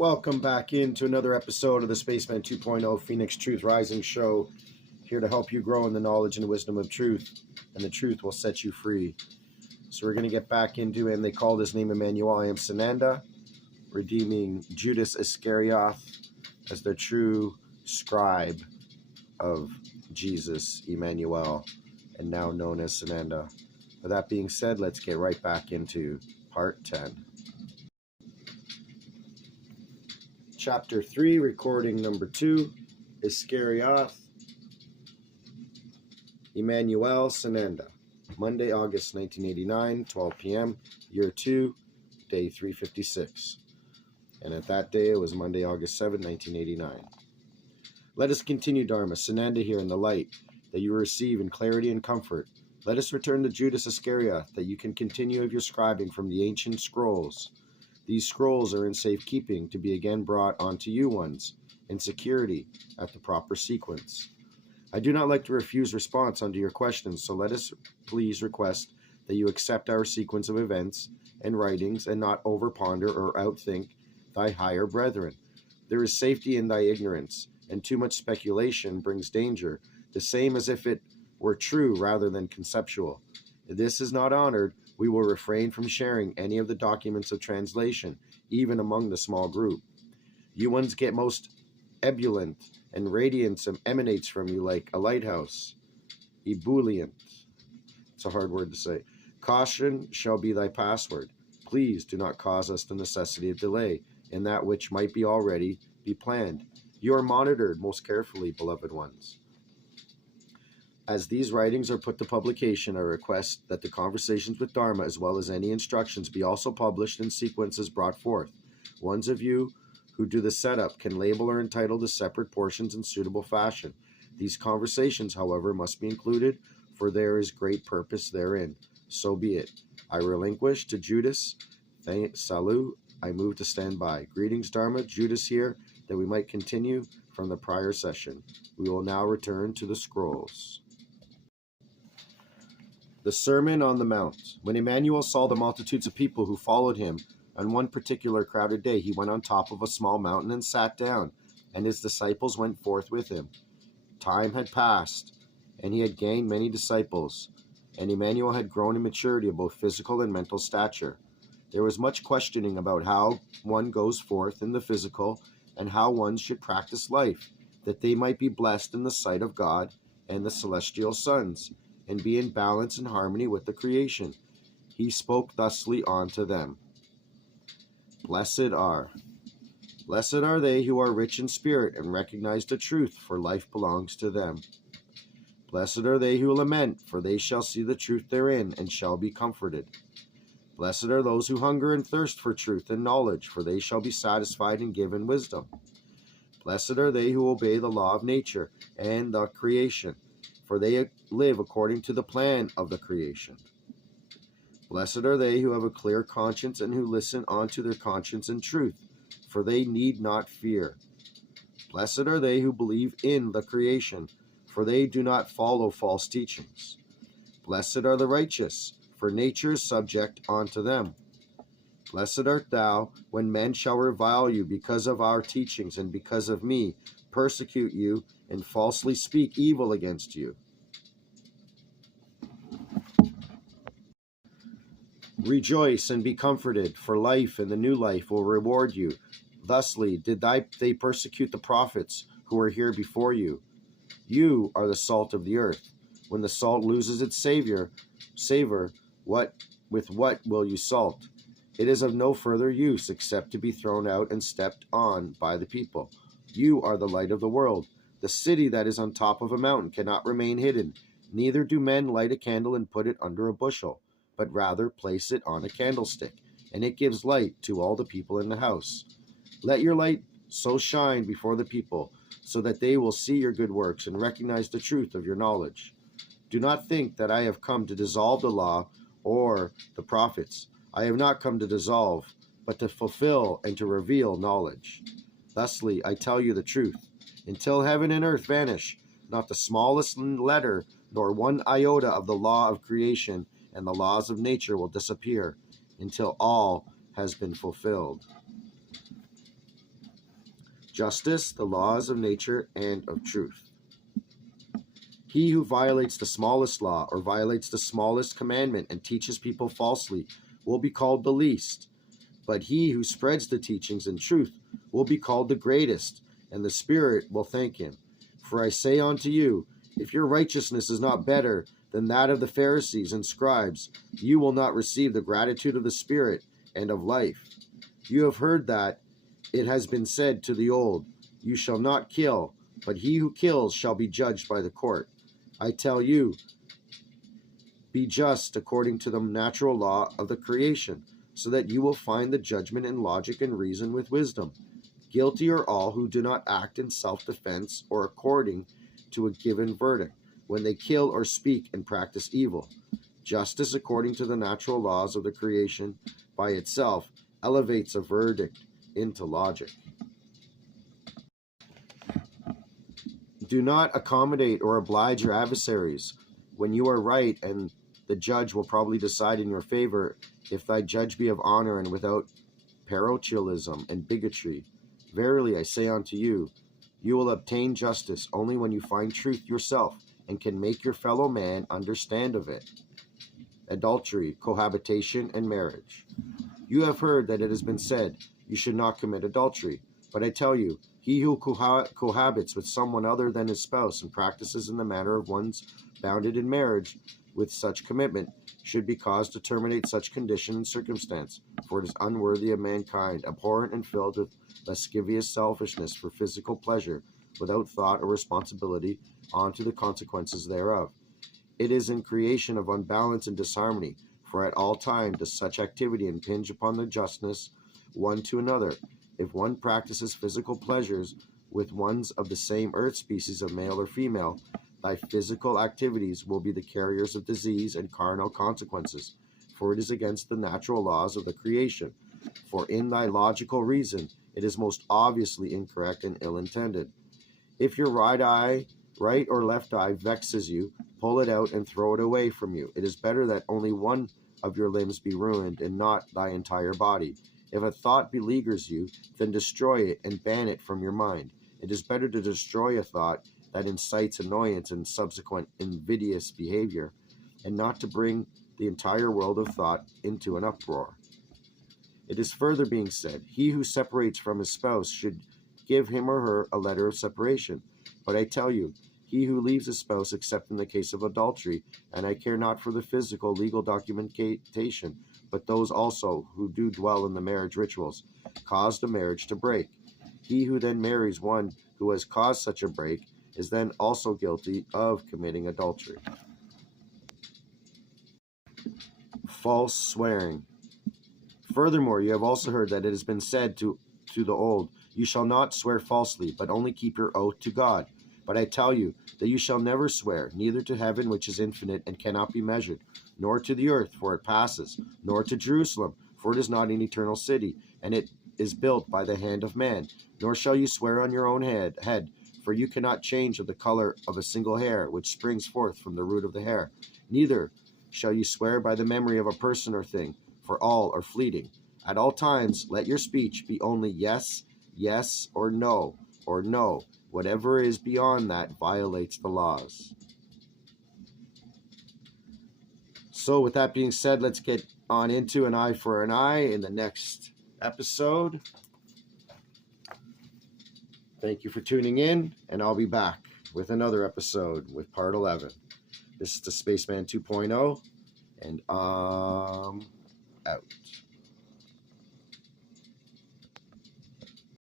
Welcome back into another episode of the Spaceman 2.0 Phoenix Truth Rising Show, here to help you grow in the knowledge and wisdom of truth, and the truth will set you free. So we're going to get back into, and they call his name Emmanuel. I am SANANDA, redeeming Judas Iscarioth as the true scribe of Jesus, Emmanuel, and now known as SANANDA. With that being said, let's get right back into part 10. Chapter 3, recording number 2, Iscarioth, Emmanuel, SANANDA. Monday, August 1989, 12 p.m., year 2, day 356. And at that day, it was Monday, August 7, 1989. Let us continue, Dharma, SANANDA here in the light, that you receive in clarity and comfort. Let us return to Judas Iscarioth, that you can continue of your scribing from the ancient scrolls. These scrolls are in safekeeping to be again brought onto you ones, in security, at the proper sequence. I do not like to refuse response unto your questions, so let us please request that you accept our sequence of events and writings, and not overponder or outthink thy higher brethren. There is safety in thy ignorance, and too much speculation brings danger, the same as if it were true rather than conceptual. If this is not honored, we will refrain from sharing any of the documents of translation, even among the small group. You ones get most ebullient, and radiance emanates from you like a lighthouse. Ebullient. It's a hard word to say. Caution shall be thy password. Please do not cause us the necessity of delay in that which might be already be planned. You are monitored most carefully, beloved ones. As these writings are put to publication, I request that the conversations with Dharma, as well as any instructions, be also published in sequences brought forth. Ones of you who do the setup can label or entitle the separate portions in suitable fashion. These conversations, however, must be included, for there is great purpose therein. So be it. I relinquish to Judas. Salut. I move to stand by. Greetings, Dharma. Judas here, that we might continue from the prior session. We will now return to the scrolls. The Sermon on the Mount. When Emmanuel saw the multitudes of people who followed him, on one particular crowded day, he went on top of a small mountain and sat down, and his disciples went forth with him. Time had passed, and he had gained many disciples, and Emmanuel had grown in maturity of both physical and mental stature. There was much questioning about how one goes forth in the physical, and how one should practice life, that they might be blessed in the sight of God and the celestial sons, and be in balance and harmony with the creation. He spoke thusly unto them. Blessed are they who are rich in spirit and recognize the truth, for life belongs to them. Blessed are they who lament, for they shall see the truth therein, and shall be comforted. Blessed are those who hunger and thirst for truth and knowledge, for they shall be satisfied and given wisdom. Blessed are they who obey the law of nature and the creation, for they live according to the plan of the creation. Blessed are they who have a clear conscience and who listen unto their conscience in truth, for they need not fear. Blessed are they who believe in the creation, for they do not follow false teachings. Blessed are the righteous, for nature is subject unto them. Blessed art thou when men shall revile you because of our teachings, and because of me persecute you and falsely speak evil against you. Rejoice and be comforted, for life and the new life will reward you. Thusly did they persecute the prophets who were here before you. You are the salt of the earth. When the salt loses its savor, with what will you salt? It is of no further use except to be thrown out and stepped on by the people. You are the light of the world. The city that is on top of a mountain cannot remain hidden. Neither do men light a candle and put it under a bushel, but rather place it on a candlestick, and it gives light to all the people in the house. Let your light so shine before the people, so that they will see your good works and recognize the truth of your knowledge. Do not think that I have come to dissolve the law or the prophets. I have not come to dissolve, but to fulfill and to reveal knowledge. Thusly, I tell you the truth. Until heaven and earth vanish, not the smallest letter, nor one iota of the law of creation and the laws of nature will disappear, until all has been fulfilled. justice, the laws of nature, and of truth. He who violates the smallest law or violates the smallest commandment and teaches people falsely will be called the least. But he who spreads the teachings in truth will be called the greatest, and the Spirit will thank him. For I say unto you, if your righteousness is not better than that of the Pharisees and scribes, you will not receive the gratitude of the Spirit and of life. You have heard that it has been said to the old, you shall not kill, but he who kills shall be judged by the court. I tell you, be just according to the natural law of the creation, so that you will find the judgment in logic and reason with wisdom. Guilty are all who do not act in self-defense or according to a given verdict, when they kill or speak and practice evil. Justice according to the natural laws of the creation by itself elevates a verdict into logic. Do not accommodate or oblige your adversaries when you are right, and the judge will probably decide in your favor, if thy judge be of honor and without parochialism and bigotry. Verily I say unto you, you will obtain justice only when you find truth yourself and can make your fellow man understand of it. Adultery, cohabitation, and marriage. You have heard that it has been said, you should not commit adultery. But I tell you, he who cohabits with someone other than his spouse and practices in the manner of one's bounded in marriage with such commitment should be caused to terminate such condition and circumstance, for it is unworthy of mankind, abhorrent and filled with lascivious selfishness for physical pleasure, without thought or responsibility onto the consequences thereof. It is in creation of unbalance and disharmony, for at all times does such activity impinge upon the justness one to another. If one practices physical pleasures with ones of the same earth species of male or female, thy physical activities will be the carriers of disease and carnal consequences, for it is against the natural laws of the creation. For in thy logical reason, it is most obviously incorrect and ill-intended. If your right or left eye vexes you, pull it out and throw it away from you. It is better that only one of your limbs be ruined and not thy entire body. If a thought beleaguers you, then destroy it and ban it from your mind. It is better to destroy a thought that incites annoyance and subsequent invidious behavior, and not to bring the entire world of thought into an uproar. It is further being said, he who separates from his spouse should give him or her a letter of separation. But I tell you, he who leaves his spouse, except in the case of adultery, and I care not for the physical legal documentation, but those also who do dwell in the marriage rituals, cause the marriage to break. He who then marries one who has caused such a break is then also guilty of committing adultery. False swearing. Furthermore, you have also heard that it has been said to the old, you shall not swear falsely, but only keep your oath to God. But I tell you that you shall never swear, neither to heaven, which is infinite and cannot be measured, nor to the earth, for it passes, nor to Jerusalem, for it is not an eternal city, and it is built by the hand of man. Nor shall you swear on your own head, for you cannot change the color of a single hair, which springs forth from the root of the hair. Neither shall you swear by the memory of a person or thing, for all are fleeting. At all times let your speech be only yes, yes, or no, or no. Whatever is beyond that violates the laws. So with that being said, let's get on into an eye for an eye in the next episode. Thank you for tuning in, and I'll be back with another episode with part 11. This is the Spaceman 2.0, and out.